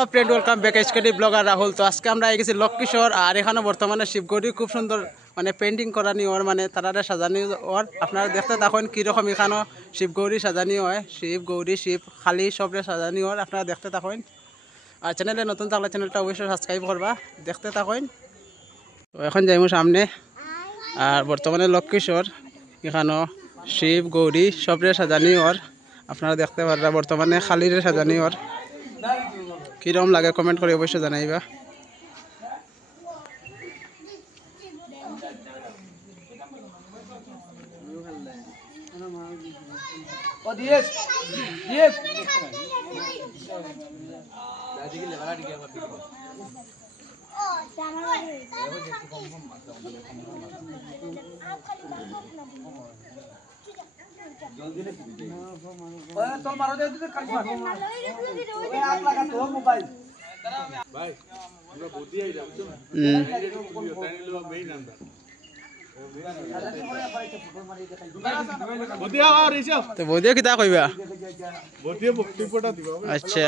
Hello friend, welcome back SKD blogger Rahul. তো আজকে আমরা গেছি লক্ষ্মীশ্বর, আর এখানে বর্তমানে শিবগৌরী খুব সুন্দর মানে পেন্টিং করানি ওর মানে তারা সাজানি ওর। আপনারা দেখতে তখন কীরকম এখানেও শিবগৌরী সাজানি হয়, শিব গৌরী শিব খালি সবরে সাজানি ওর। আপনারা দেখতে থাকুন, আর চ্যানেলে নতুন থাকলে চ্যানেলটা অবশ্যই সাবস্ক্রাইব করবা, দেখতে থাকুন। তো এখন যাইমু সামনে, আর বর্তমানে লক্ষ্মীশ্বর এখানেও শিব গৌরী সবরে সাজানি ওর। আপনারা দেখতে পাররা বর্তমানে খালিরে সাজানি ওর। কিরকম লাগে কমেন্ট করে অবশ্যই জানাইবা। তো বৌদিয়া কিতা কইবা? আচ্ছা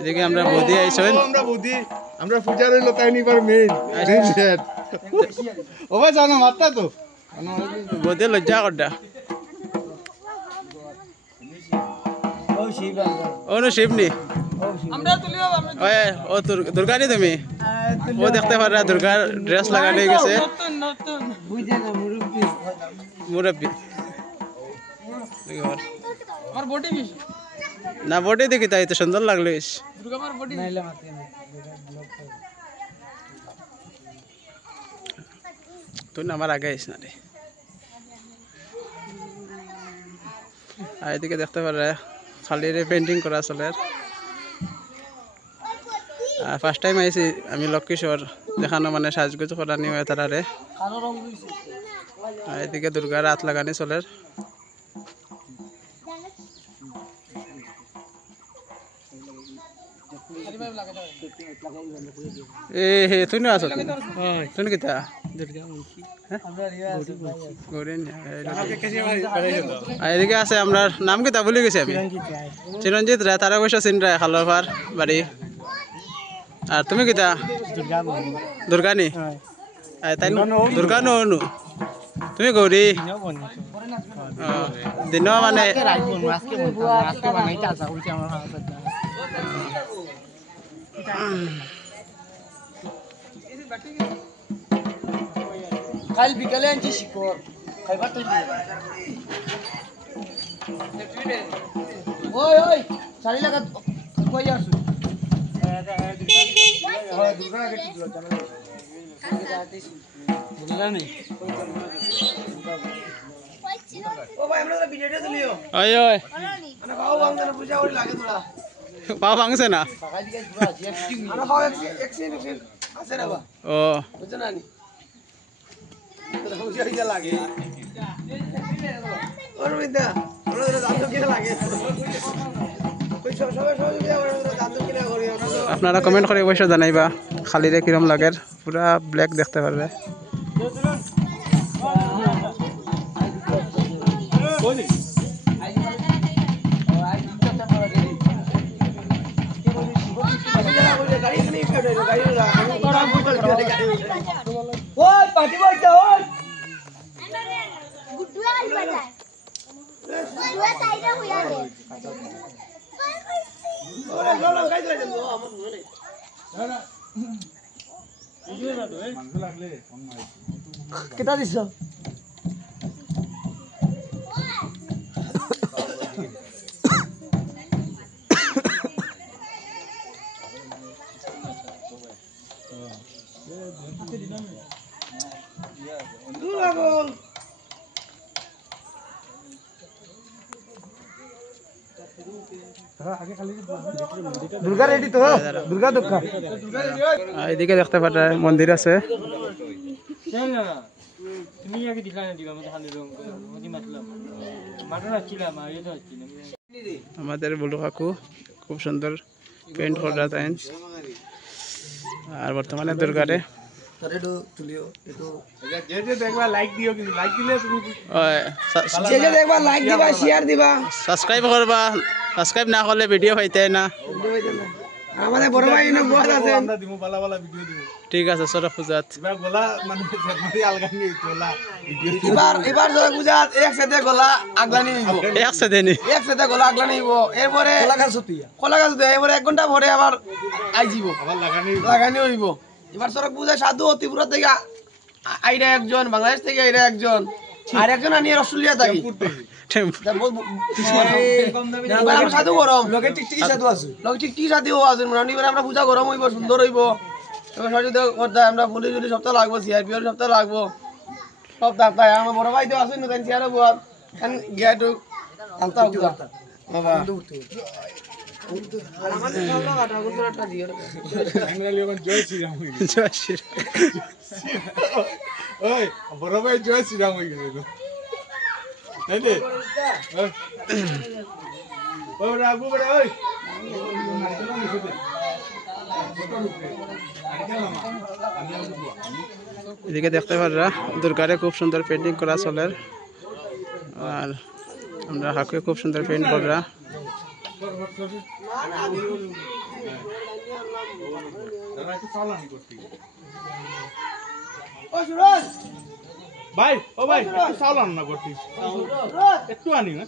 এদিকে আমরা বৌদি আইসেন, আমরা পূজার হইলো তাই নিবার মেইন ও ভাই জানো মাত্রা তো বৌদি লজ্জা করডা ও শিবনি ও দুর্গা নি তুমি ও দেখতে পারা দুর্গার ড্রেস লাগানো গেছে মুরব্বী না বডি দেখি তাই তো সুন্দর লাগলো তুই না আমার আগে আইস না রে। আর এদিকে দেখতে পারে খালি রে পেন্টিং করা চলে। ফার্স্ট টাইম আইছি আমি লক্ষ্মীশ্বর, দেখানো মানে সাজগুজ করানি হয় তারারে। আর এদিকে দুর্গার হাত লাগানি চলে। এ হে তুই না আছো তুই কিতা এদিকে আছে আমরা নাম কিতা ভুলে গেছি আমি, চিরঞ্জিত রায়, তারা বৈশা চিন রায় খালরপার বাড়ি। আর তুমি কিতা দুর্গানি তাই দুর্গা নু তুমি গৌরী দিন মানে কাল বিকালে আনছি শিকড় খাইবার তো ওই ওই শাড়ি লাগা কই আসু দুর্গা আগে টিকলো জানো বুঝলা নি ও ভাই আমরা ভিডিওটা তুলিও ওই ওই আরে বাবু বাংলা পূজা ওই লাগে তোরা পাও ভাঙছে না সকাল দিকে আরে বাবু এক্সিডেন্ট আছে রে বাবা ও বুঝছ না নি তোরা পূজা হইতে লাগে ওর মিদা ওরা দাঁত কিনে লাগে কই সব সবাই ওরা দাঁত কিনে করি আপনারা কমেন্ট করে অবশ্যই জানাইবা খালিরে কিরম লাগে, পুরা ব্ল্যাক দেখতে পারবে। ওই পার্টি বইটা ওই গুড্ডুয়া আই বাজায় গুড্ডুয়া তাইরা হইয়া রে ওরে চলো গাইতে যান তো আমার মনে কেটা দিছ দুর্গা রেডি তো দুর্গা দোকান এদিকে দেখতে পারে মন্দির আছে। তুমি আগে দিখা না দিবা মতো হানি রং মতি মাতলাম মাটন আছিলাম আর এটা হচ্ছিল আমাদের বলু কাকু খুব সুন্দর পেন্ট করা তাই। আর বর্তমানে দুর্গারে তোর একটু তুলিও একটু যে যে দেখবা লাইক দিও, কিন্তু লাইক দিলে তুমি যে যে দেখবা লাইক দিবা শেয়ার দিবা সাবস্ক্রাইব করবা, সাবস্ক্রাইব না করলে ভিডিও পাইতে না। আমাদের বড় ভাই এনে বল আছে আমরা দিমু বালা বালা ভিডিও দিমু। ঠিক আছে সরফ পূজাত এবার গলা মানে জেগমারি আলগা নিয়ে তোলা ভিডিও এবার জয় পূজা একসাথে গলা আগলানি নিব একসাথে নি একসাথে গলা আগলানি নিব এরপরে কলা গাছ দেয় এবারে 1 ঘন্টা পরে আবার আইজিব আবার লাগানি লাগানি হইব। এবার সড়ক পূজা সাধু ত্রিপুরা থেকে আইরা একজন, বাংলাদেশ থেকে আইরা একজন, আর একজন আনি অস্ট্রেলিয়া থাকি এবার আমরা সাধু গরম লোকে টিকটিকি সাধু আছে, লোকে টিকটিকি সাধুও আছে মোটামুটি। এবার আমরা পূজা গরম হইব, সুন্দর হইব। এবার সরস্বতী কথা আমরা পুলিশ জুলি সপ্তাহ লাগবো, সিআরপিওর সপ্তাহ লাগবো, সপ্তাহ তাই আমার বড় ভাই তো আছে না, তাই সিআরও বুয়ার গিয়া একটু আলতা উঠা বাবা আর আমাদের সব কাটা গুজরাটটা দিও আমরা লিওন জয় শ্রীরাম হই গেছে। জয় শ্রী ওই বড় ভাই জয় শ্রীরাম হই গেছে তো তাই দে ওই রাগু বড় ওই এদিকে দেখতে পাররা দুর্গারে খুব সুন্দর পেন্টিং করা চলের, আর আমরা হাকুয়ে খুব সুন্দর পেন্ট করা। ও সুরজ ভাই ও ভাই একটু চাউল আন না করতি, একটু আনি না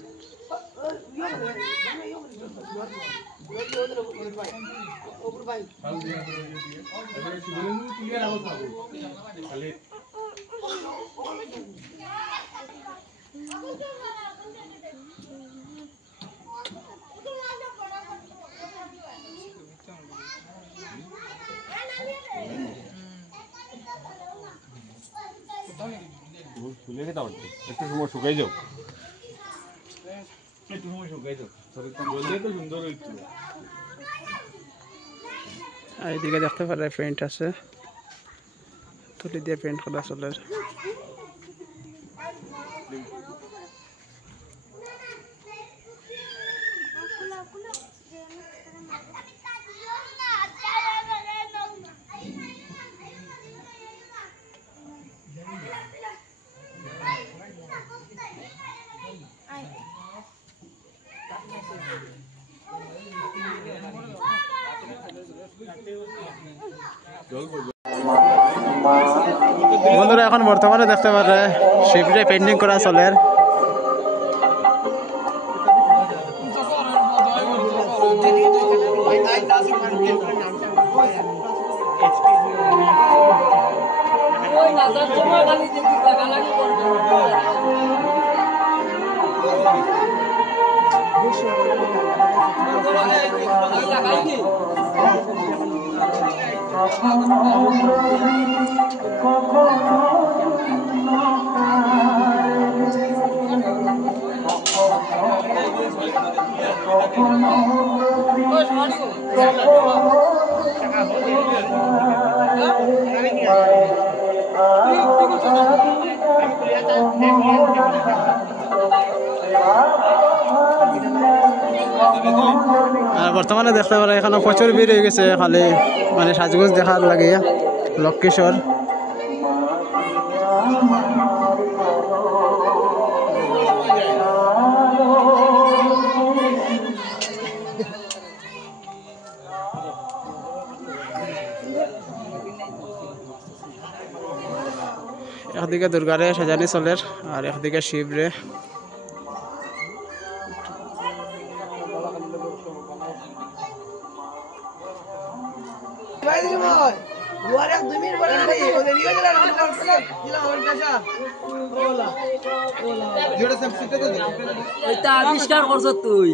একটু সময় শুকাই যাও, একটু সময় শুকাই যাও, বললে তো সুন্দর হইতো। আর এদিকে দেখতে পারে পেন্ট আছে, তুলি দিয়ে পেন্ট করা চলের। বন্ধুরা এখন বর্তমানে দেখতে পারে শিবরে পেন্টিং করা চলের। আর বর্তমানে দেখতে পারে এখানে প্রচুর ভিড় হয়ে গেছে, খালি মানে সাজগোজ দেখার লাগে লক্ষ্মীশ্বর। একদিকে দুর্গারে সাজানি চলের আর একদিকে শিবরে। ভাই দিদি ভাই দুয়ারে 2 মিনিট পরে নাকি ওদের নিয়ে গেল আর দিলাম আমার পেশা ওলা যেটা সব সিটে দে এটা আবিষ্কার করছ তুই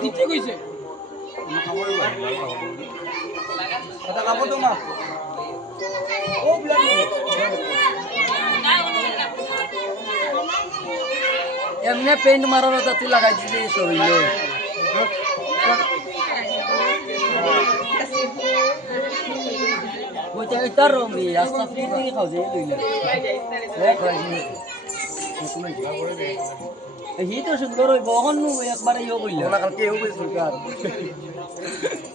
ঠিক কইছে এটা কাপড় তো মা ও ব্লাড এমনি পেন্ট মারার কথা তুই লাগাই দিলি শরীরে ওইটা এটা রমি রাস্তা ফ্রি থেকে খাও যে লইলা হি তো সুন্দর হইব অহন নু একবারে ইয়ে কইলা না কালকে ও কইছে সরকার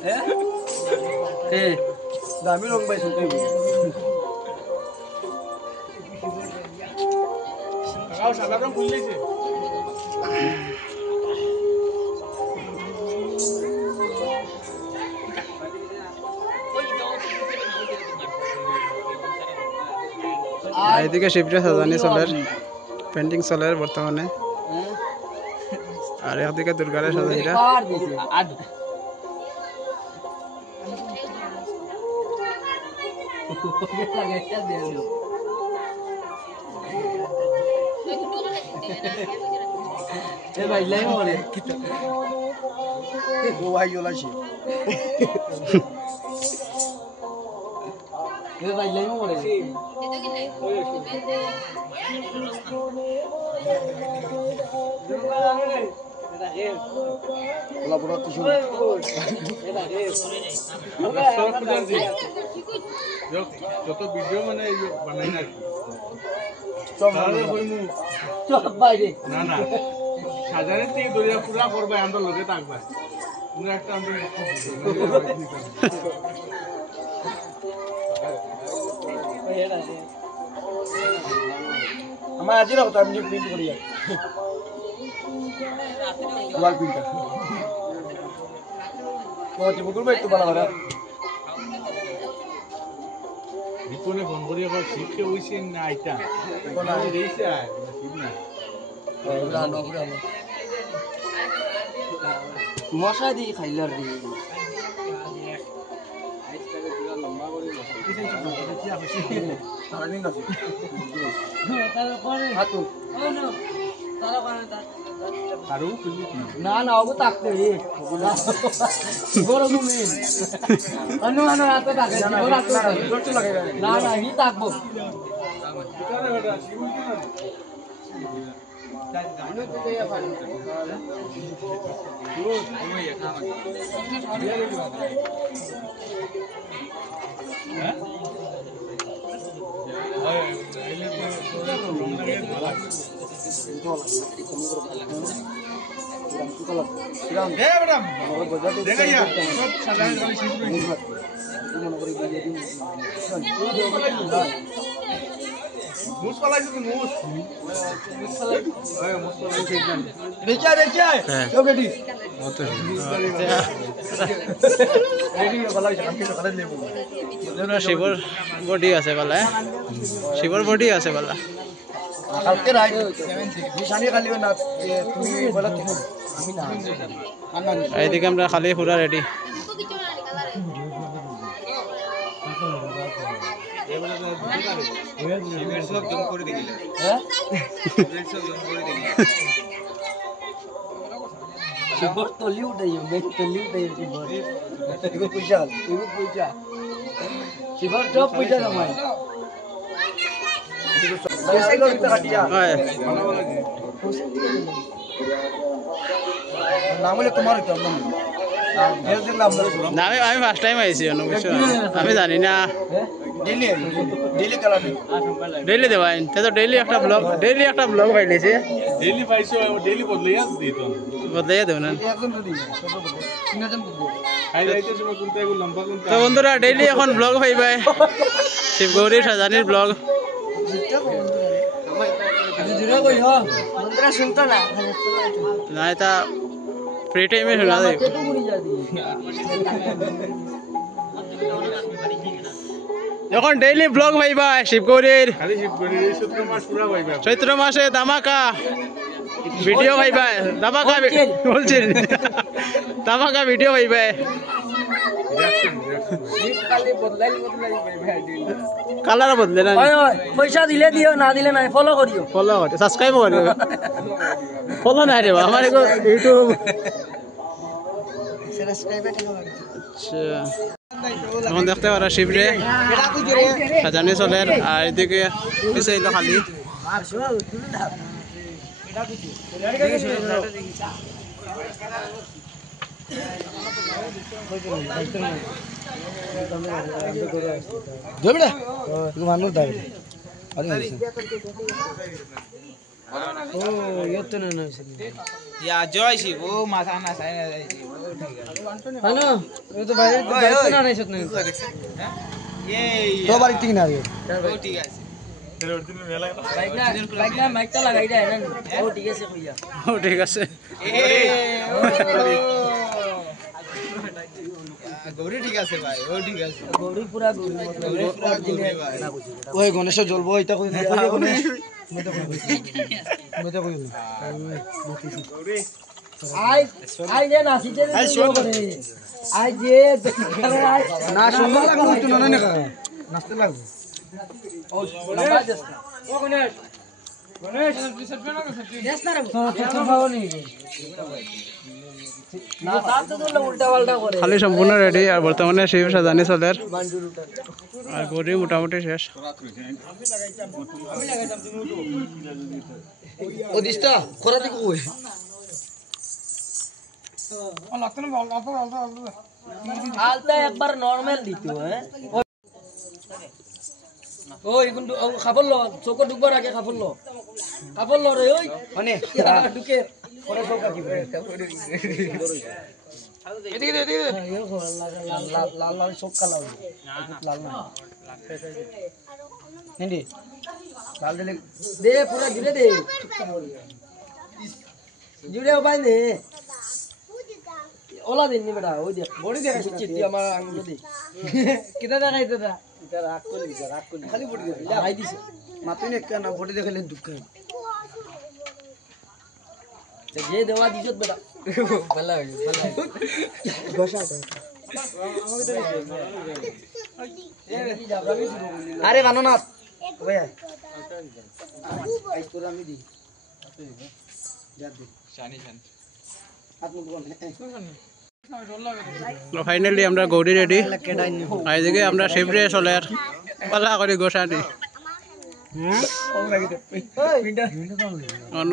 হ্যাঁ দামি রং পাই শুনতে কাকাও সাদা রং খুললেছে আর এদিকে শিবরা সাজানি চলের পেন্টিং চলের বর্তমানে আর একদিকে দুর্গারে সাজানিরা পার দিছে লাগাইটা দেও এ ভাই লাই মরে ও ভাই ওলা সে এ ভাই লাই মরে ওলা বড় তো শুন যত ভিডিও মানে বানাই না সব তাহলে কইমু চল বাইরে না না সাজানের থেকে দরিয়া পুরা করবে আমরা লোকে থাকবে তোমরা একটা আমরা আমার আজি রাখো আমি যে প্রিন্ট করি ওয়াল প্রিন্টার ও তুমি করবে একটু ভালো করে বিপনে ফোন করি আবার শিখে হইছে না আইতা কোন আই দিছে আয় ঠিক না মশা দিয়ে খাইলার রে আরো খুললি না না ওগো তাকতে রে বড় ঘুমে আনো আনো হাতে তাকে বড় হাতে না না হি তাকবো ম্যাডাম দেখাইয়া সব সাজানের খালি শিখুন মুস পালাইছে তো মুস মুস পালাইছে রেচা রেচা কেউ রেডি রেডি ভালো আছে আমি তো করে নেব শিবর বডি আছে বলে শিবর বডি আছে বলে কালকে রাইট নিশানি খালি না তুমি বলা তুমি আমি না এইদিকে আমরা খালি পুরা রেডি শিবর তলি উঠাইও মেঘ তলি উঠাইও শিবর এগো পয়সা এগো পয়সা শিবর সব পয়সা জমাই পয়সা কত কাটিয়া হয় নাম হলে তোমার তো নাম দেশ দেখলাম না আমি ফার্স্ট টাইম আইছি আমি জানি না দিল্লি দিল্লি কালা ডেইলি দেওয়াই তো ডেইলি একটা ব্লগ পাইলেছে ডেইলি পাইছো ডেইলি বদলাইয়া দিত বদলাইয়া দেব না একজন তো দিন তিনজন বুঝবো খাই যাইতে সময় কোনটা এগুলো লম্বা কোনটা তো বন্ধুরা ডেইলি এখন ব্লগ পাইবাই শিবগৌরী সাজানির ব্লগ জুরা কই হ মন্ত্রা শুনতো না না এটা ফ্রি টাইমে শোনা যায় কত মুড়ি যা দি এখন ডেইলি ব্লগ পাইবা শিবগৌরীর খালি শিব করে সূত্র মাস পুরা পাইবা চৈত্র মাসে দামাকা ভিডিও পাইবা দামাকা বলছেন দামাকা ভিডিও পাইবা খালি বদলাই ভাই কালার বদলে না ওই ওই পয়সা দিলে দিও না দিলে নাই ফলো করিও ফলো করে সাবস্ক্রাইব করে ফলো নাই রে আমার ইউটিউব আচ্ছা এখন দেখতে পারা শিবরে সাজানি চলের আর এদিকে পিছে এলো খালি দেবড়া মানুষ দাও আরে ও ইয়ত না না ইয়া জয় শিব ও মাথা না সাইনা হ্যালো ও তো বাইরে বাইরে না নাই সত না হ্যাঁ তো বাড়ি ঠিক না রে মাইকটা লাগাই দেয় না ও ঠিক আছে কইয়া ও ঠিক আছে গৌরী পুরা ওই গণেশ জ্বলবো এটা কই গণেশ মতে কই আই আই যে নাচিতে করে আই যে না সুন্দর লাগলো একটু না না নাচতে লাগবে ও লম্বা দেশ ও গণেশ গণেশ দেশ না রে তো ভালো নেই না সাথ তো উল্টা পাল্টা করে খালি সম্পূর্ণ রেডি আর বর্তমানে শিব সাজানি চলে আর গৌরী মোটামুটি শেষ ও দিস্তা করাতে কই আলতা একবার নরমাল দিতো হ্যাঁ ও এখন খাবার লো চোখ ঢুকবার আগে খাবার লো রে ওই মানে ঢুকে পরে সব কাটি এদিকে এদিকে লাল লাল লাল সব কালা লাল না নেন্দি লাল দিলে দে পুরা জুড়ে দে জুড়ে ভাই নে ওলা দিন নি বেটা ওই দেখ বড়ি দেখ চিত্তি আমার আঙ্গুল দে কিটা দেখাইতে দা এটা রাগ করলি খালি বড়ি দে আই দিছে মাতুই নে কেন বডি দেখাইলে দুঃখ যে দেওয়া দিছত বেটা ভালো বসা আরে বানো না ওই আই তোর আমি দি যা দে শানি শানি আপনি বলেন ফাইনালি আমরা গৌরী রেডি এইদিকে আমরা শিবরে চলে আর পালা করে গোসানি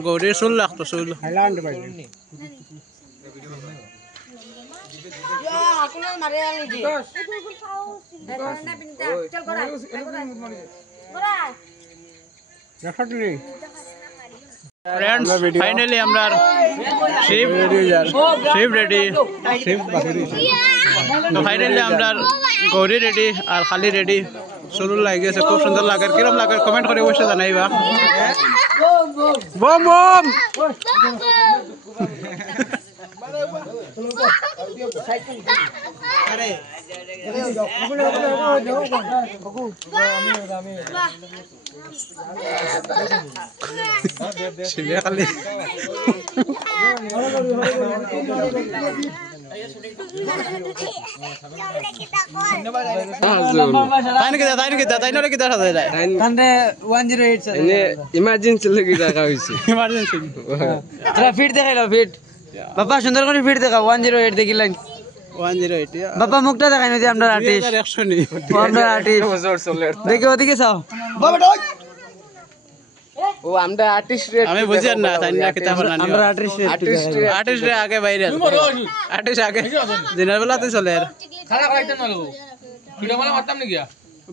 গৌরীর চুল লাগতো চুল फ्रेंड्स फाइनली আমরা শিব রেডি তো ফাইনালি আমরা গৌরী রেডি আর খালি রেডি চুল লাগিয়েছে খুব সুন্দর লাগে কিরম লাগে কমেন্ট করে অবশ্যই জানাইবা বম বম শিবে খালি ইমার্জেন্সি লাগি দেখা হইছে ইমার্জেন্সি তোরা ফিট দেখাইলো ফিট বাবা সুন্দর করে ফিট দেখা 108 দেখিলেন 108 বাবা মুখটা দেখাই না যে আমরা আর্টিস্ট 100 নি আমরা আর্টিস্ট দেখি ওদিকে চাও ও আমরা আর্টিস্ট আমি বুঝি না তাই না কিতাব না আমরা আর্টিস্ট আর্টিস্ট রে আগে ভাইরাল আর্টিস্ট আগে দিনের বেলা তো চলে আর খারাপ হইতে না লোক ভিডিও বলা মারতাম নাকি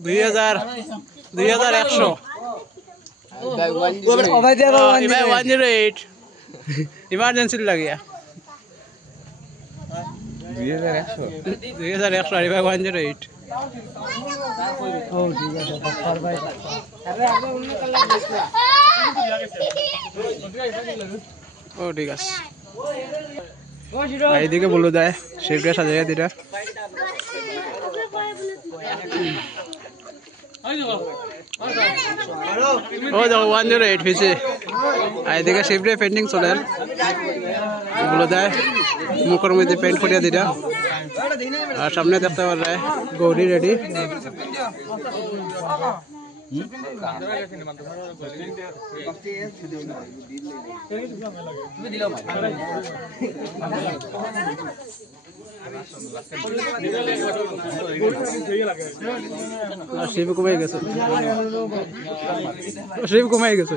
2100 ও ভাই দেখো 108 ইমার্জেন্সি লাগিয়া 2100 আর 108 ও ঠিক আছে ফর ভাই ও ঠিক আছে এইদিকে বলো দেয় শিবটা সাজাইয়া দিটা ও দেখো 108 হয়েছে এইদিকে শিবটা পেন্টিং চলে বলো দেয় মুখের মধ্যে পেন্ট করিয়া দিটা আর সামনে দেখতে পারে গৌরী রেডি শিব কমাই গেছে শিব কমাই গেছে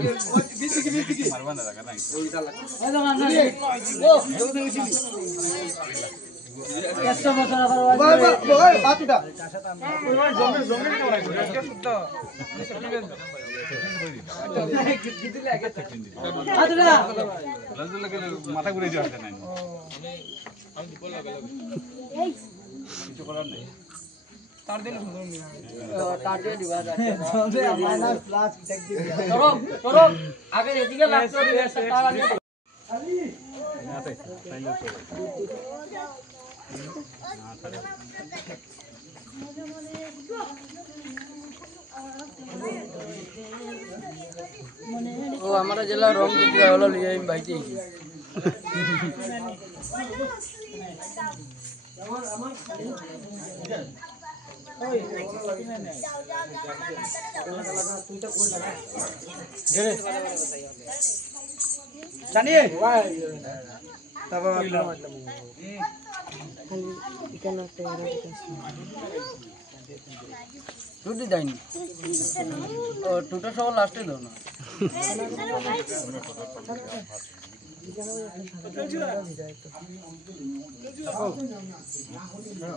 মাথা ঘুরে যাওয়া নাই তার দিলে সুন্দর নিবা তার দিয়ে দিবা চলছে মাইনাস প্লাস টেক দিবি তোর আগে এদিকে লাগতো তার আগে ও আমার জেলা রং দিতে হলো লিয়ে আমি বাইতে জানিয়ে তারপর টুটি দেয়নি ও টুটা সব লাস্টে দাও না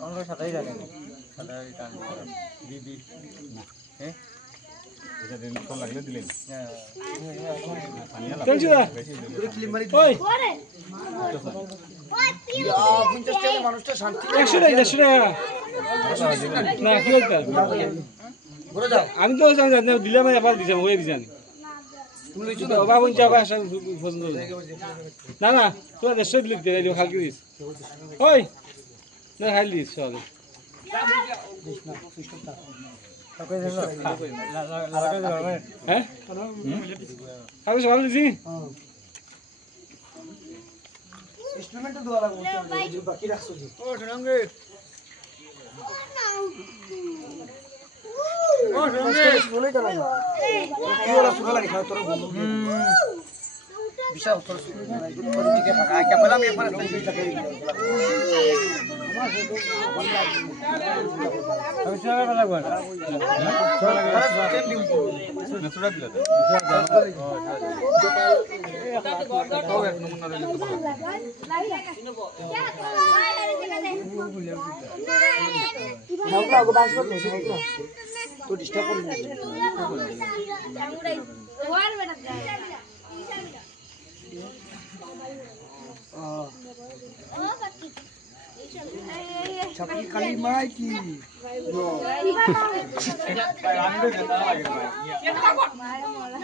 আমরা সাদাই জানি সাদাই টান দিদি হ্যাঁ এটা দিন তো লাগলে দিলেন চলছি দা ক্লিম মারি ওই ওরে ওই 50 টাকা মানুষটা শান্তি 100 টাকা 100 টাকা না কি হইতা ঘুরে যাও আমি তো জানি না দিলাম এবার দিলাম হয়ে দিছানি তুমি লইছো তো বাবা বঞ্চা ভাষা পছন্দ না না তোরা 100 লিখ দে খাল দিস ওই না খাল দিস সব হ্যাঁ আমি সকাল দিছি ইনস্ট্রুমেন্ট তো দোয়া লাগবে বাকি রাখছো জি ও শুনাঙ্গে ও শুনাঙ্গে বলে চলা কি হলো শুনা লাগি খাও তোর বিশাল তোর দিকে কাকা কে বললাম একবার একটা থাকে আমি শুনা লাগবে না দিলা তো ডিস্টার্ব করলি ছাপি খালি মাই কি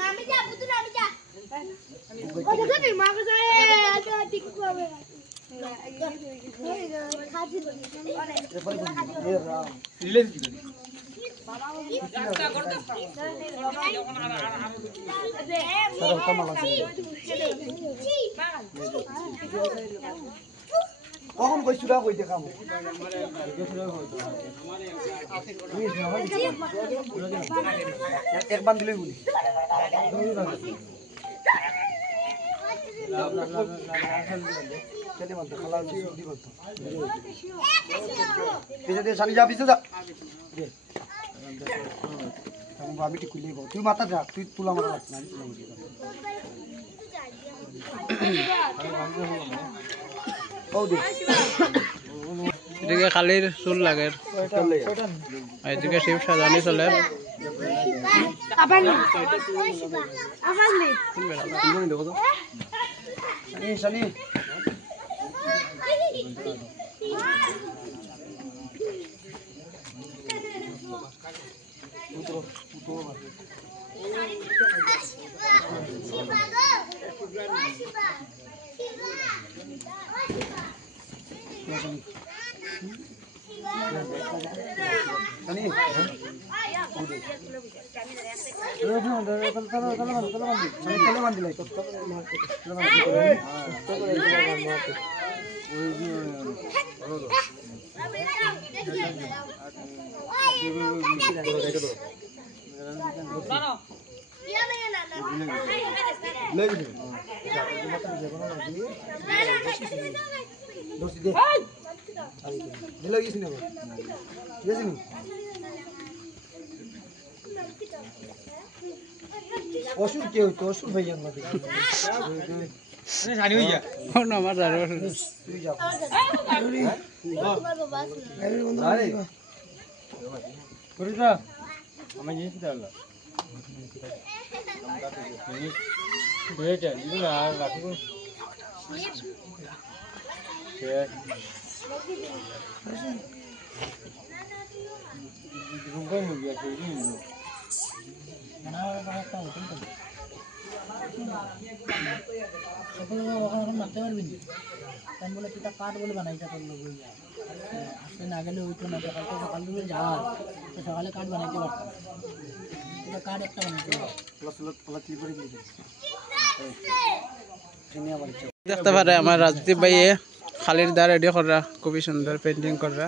নামি যা বুতু নামি যা ও দেখো তুই মা কাছে এত ঠিক হবে খাজি রিলেজ কি কখন কইছুরা কই দেখাম এক বান দিলেই বলি চলে মত খালা দি মত পিছে দে সানি যা পিছে যা আমি ঠিক খুলে তুই মাথা যা তুই তুলা মারা না এদিকে খালির চুল লাগে এদিকে শিব সাজানি চলে আবার আবার সানি অসুর কে হইতো অসুর ভাই আমাদের জানি হইয়া আমার জানো তুই যা আরে করিস না আমি জিনিস দাও বেটা ইগুলা রাখো ঠিক রুমটাই মুরগি আছে মারতে পারবি তাই বলে তুই কাঠ বলে বানাইটা তোর লোক আসতে না গেলে ওই তো না কালকে সকাল দিলে যাওয়া তো সকালে কাঠ বানাইতে পারতাম তুই কাঠ একটা বানাইতে দেখতে পারে আমার রাজদীপ ভাইয়ে খালির দা রেডি করা খুবই সুন্দর পেন্টিং করা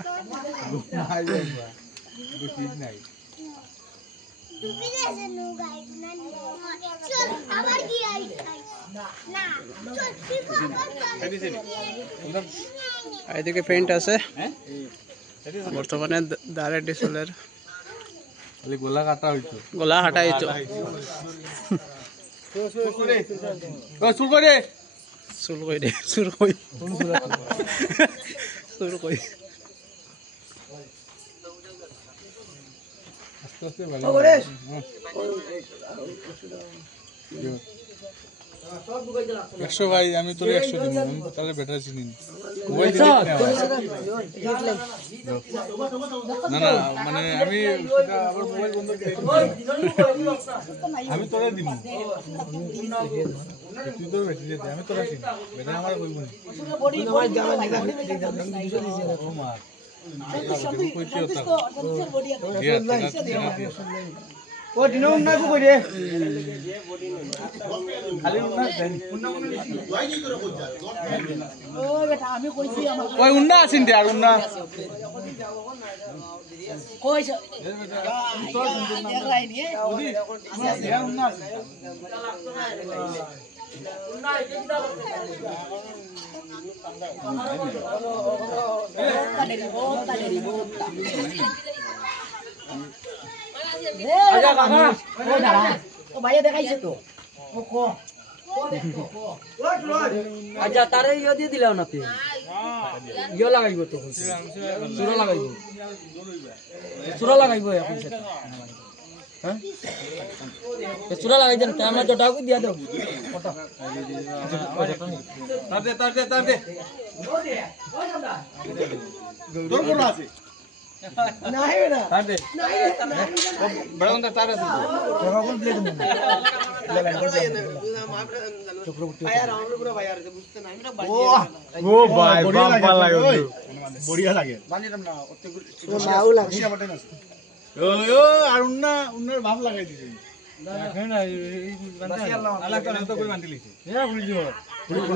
এদিকে পেন্ট আছে বর্তমানে দা রেডি চলের গোলা কাটা হইতো গলা হাঁটাইতো চুল করে চুল কই দে চুল কই চুল কই একশো ভাই আমি তোর 100 দিব আমি তাহলে বেটার চিনি না না মানে আমি আবার মোবাইল বন্ধ করে আমি তোরে দিব তুই তোর বেটি দে আমি তোরা চিনি বেটা আমার কইব না ও মা কইতে ও দিনো না কো কই রে খালি উন্না দেন ও বেটা আমি কইছি আমার ওই উন্না আছেন দে আর উন্না কইছ উন্না আছে ভাইয়া দেখাইছে তো আচ্ছা তারে ইয়ে দিয়ে দিলাম না তুই ইয়ে লাগাইব তো চূড়া লাগাইব চূড়া লাগাইব এখন সেটা হ্যাঁ চূড়া লাগাই দেন আমরা জটাকে দিয়া দেব তার দে তোর কোন আছে নাই না তার দে বড় কোন তার আছে কোন প্লেট মে ভাইয়ার আমরা পুরো ভাইয়ার বুঝতে নাই আমরা ও ভাই বাম্পা লাগে বড়িয়া লাগে বানিলাম না ও নাও লাগে ও আর উন্নার ভাব লাগাই দিছে দেখেন না এই আলাদা আলাদা করে বান্ধি লিছে এরা খুলি দিব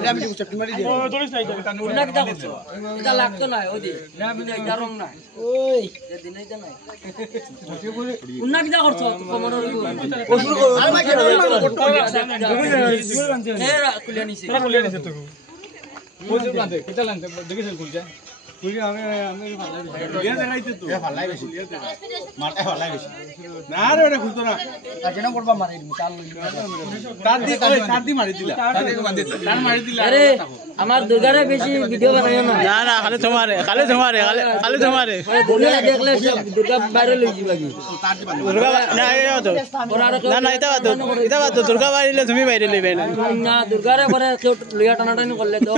আমি চপটি মারি দিই ও ধরিস নাই উন্না কিটা করছো এটা লাগতো না ওদি না বিনা এটা রং না ওই দিন এইটা নাই উন্না কিটা করছো কমন হইব ও শুরু করো আরে ভাই কেন এরা খুলে নিছে তোরা খুলে নিছে তো কোজে বাঁধে কিটা লানতে দেখিস খুলছে খুলি আমি ইয়া দেখাইতে তো এ ভালাই বেশি মারতে ভালাই বেশি না রে ওটা খুলতো না কেন করবা মারি দিই চাল লই তার দি মারি দিলা তার দিকে বান্ধি তার মারি দিলা আরে আমার দুর্গারে বেশি ভিডিও বানাইও না না না খালি তোমারে দুর্গা দেখলে সব দুর্গা ভাইরাল হই যাবে কি দুর্গা না এটা তো না না এটা তো দুর্গা বাড়িলে তুমি বাইরে লইবে না না দুর্গারে পরে কেউ লইয়া টানাটানি করলে তো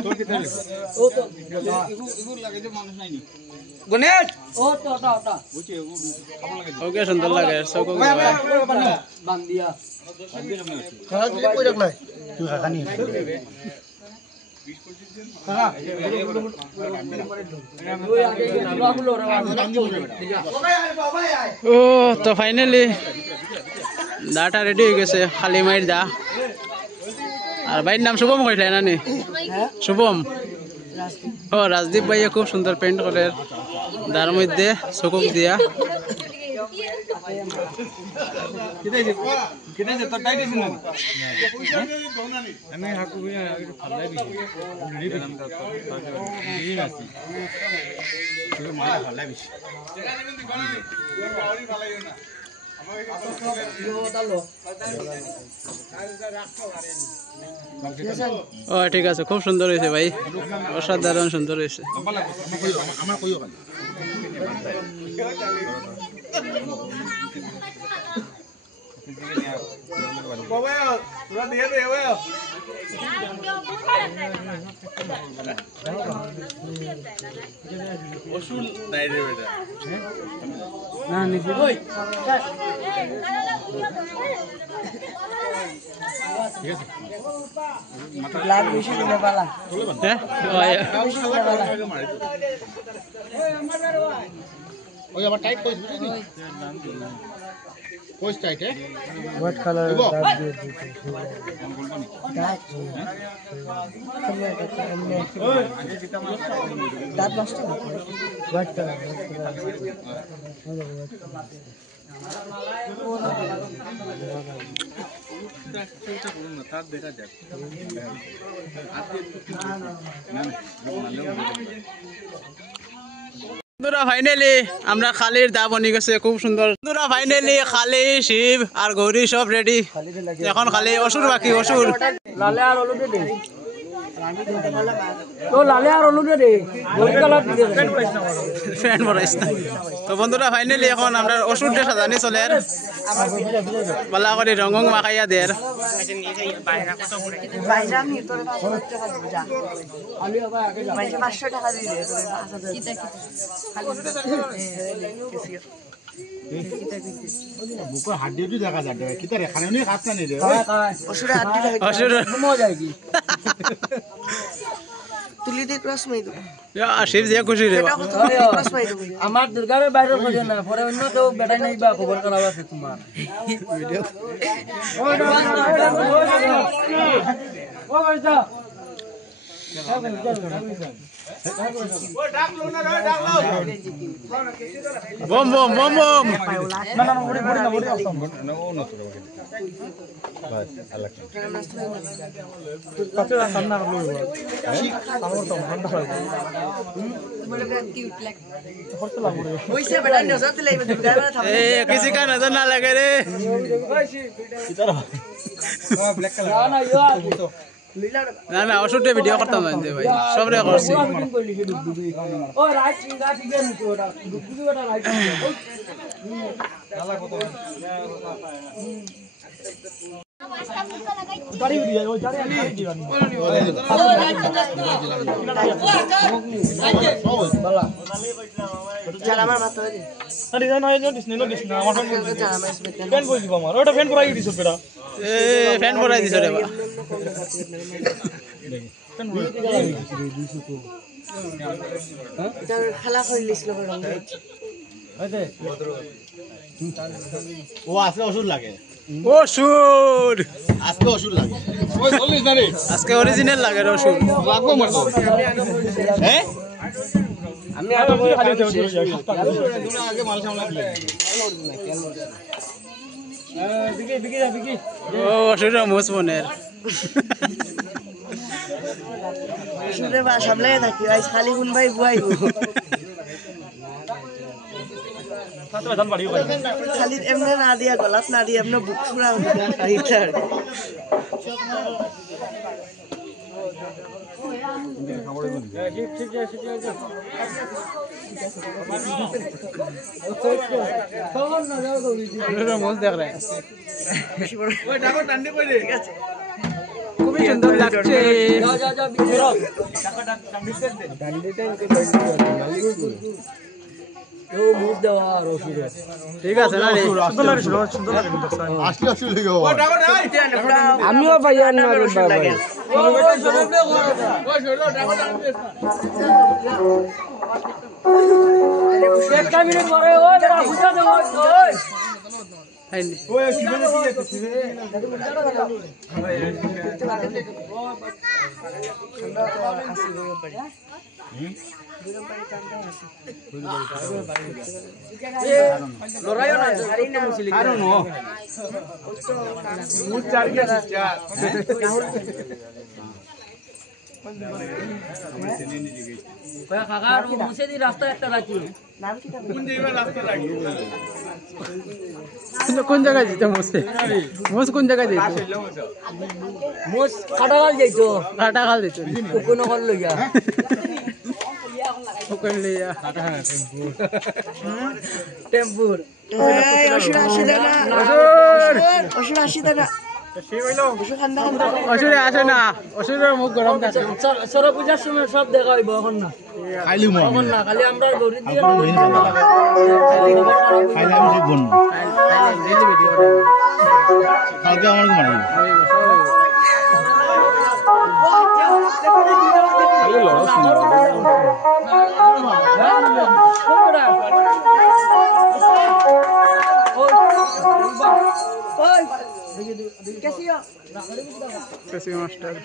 ও তো গণেশ ও তো ওটা ওকে সুন্দর লাগে চৌক বান্দিয়া খালা তুই কই রাখ নাই তুই খাকা নি ওই আগে বাবুলো রে ও তো ফাইনালি দাটা রেডি হয়ে গেছে খালি মাইর দা আর ভাইয়ের নাম শুভম কইলে না নি শুভম ও রাজদীপ ভাইয়া খুব সুন্দর পেন্ট করে তার মধ্যে চকুক দিয়া কেটে তো টাইট আছে না আমি হাকু ভালাই দিছি দিলাম তো দিন আছে তুই মারা ভালাই বেশি ও ঠিক আছে খুব সুন্দর হয়েছে ভাই অসাধারণ সুন্দর হয়েছে আমার কইও কাল বাবা তোরা দিয়ে দে ওষুধ নাই রে বেটা না নিজে লাভ বেশি দিলে পালা হ্যাঁ ওই আবার টাইট কইছ বুঝলি কইছ টাইট হোয়াইট কালার দাগ দিয়ে দিতে দাঁত নষ্ট হোয়াইট কালার তার দেখা যাক বন্ধুরা ফাইনালি আমরা খালির দা বনি গেছে খুব সুন্দর বন্ধুরা ফাইনালি খালি শিব আর গৌরী সব রেডি এখন খালি অসুর বাকি অসুর লালে আর হলুদে দে তো লালে আর হলুদে দে হোয়াইট কালার দিয়ে দে ফ্যান বরাইস না তো বন্ধুরা ফাইনালি এখন আমরা অসুর দিয়ে সাজানি চলে বলা করে রঙং মাখাইয়া দের বুকের হাড্ডিটি দেখা যায় কি তার এখানে নিয়ে কাজ না নি রে অসুর মজা কি তুলি দিয়ে ক্রস মাই দো শিব যে খুশি রে ক্রস মাই দো আমার দুর্গারে বাইরে খোঁজে না পরে অন্য তো বেটাই নাই বা খবর করা আছে তোমার ও ভাইটা বম বম বম বম किसी का नजर ना लगे रे না না অসুটে ভিডিও করতাম না ভাই সব রে করছি ও রাইট চিন্তা ঠিক আছে ওটা দুপুরে ওটা রাইট গাড়ি উড়ি যায় ওই গাড়ি আমি দিবানি বালা চালা আমার মাথা দে আরে না না দিস না আমার ফ্যান বই দিব আমার ওটা ফ্যান পরাই দিছ বেটা এ ফ্যান পরাই দিছ রে বা এটা খালা কইলিছিল রং দিছি ও আসলে ওষুধ লাগে অসুর আজকে ওষুধ লাগে ওই বলিস না রে আজকে অরিজিনাল লাগে রে অসুর লাগবো মারতো হ্যাঁ আমি আগে খালি আগে মাল সামলা দিলে বিকি ও অসুর মোস মনের শুনে বা সামলে থাকি আজ খালি কোন ভাই বুয়াইবো সাতটা ধান বাড়ি গেল খালি এমনে না দিয়া গলাত না দিয়া এমনে বুক সুরা আইতার ঠিক আছে মোস দেখ রে ওই ডাকো টান্ডি কই রে ঠিক আছে খুবই সুন্দর লাগছে যা বিচরো ও মুখ দেওয়া আর ওষুধ ঠিক আছে না রে সুন্দর লাগে আসলে ওষুধ লাগে ও ডাকো ডাই আমিও পাইয়া না রে বাবা একটা মিনিট পরে ওই বেটা বুঝা দেব ওই হাইনি ওই সিজনে কি আছে সিজনে লড়াইও না গাড়ি না মুসলি আরে নো মুখ চার কে চার কাকা আর মুছে দি রাস্তা একটা রাখি কোন জায়গা রাস্তা লাগি কোন জায়গায় যেতে মোসে মোস কোন জায়গায় যেতে মোস কাটাগাল যাইতো কাটা খাল দিত কোন কল লইয়া কোন লিয়া টেম্পুর এই অসুর আসি দে না অসুর আসি দে না অসুরে আসে না, অসুরের মুখ গরম থাকে। সরো পূজার সময় সব দেখা হইব এখন না, খাইলি মন এখন না, খালি আমরা গৌরী দিয়ে খাইলে আমি শিখ বন কালকে আমার মারি কেসি মাস্টার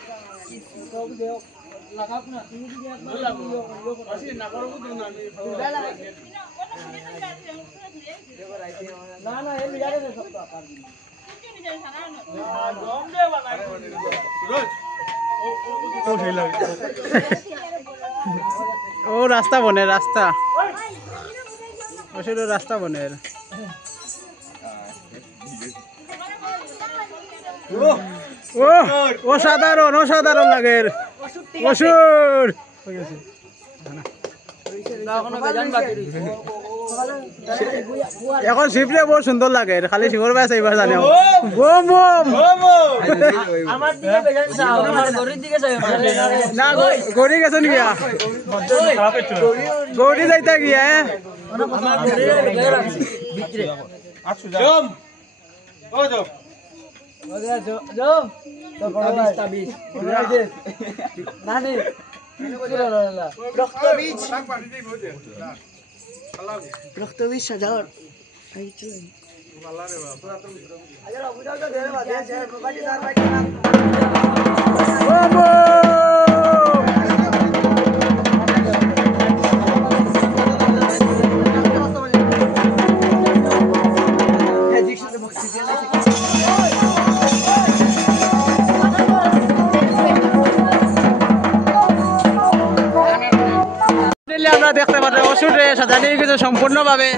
ও রাস্তা বনে, রাস্তা অসুরের রাস্তা বনের। ও অসাধারণ, অসাধারণ লাগে অসুর। এখন শিবরে বহু সুন্দর লাগে, খালি শিবর ব্যাস এইবার জানে। বোম বোম আমার দিকে বেজান চাও, আমার গৌরীর দিকে চাই না, গড়ি গেছেন গিয়া, গৌরী যাইতা গিয়া। আমার গৌরীর বেজান রাখছি ভিতরে রক্তবীজ সাজার আমরা দেখতে পাচ্ছি অসুরে সাজানি কিছু সম্পূর্ণভাবে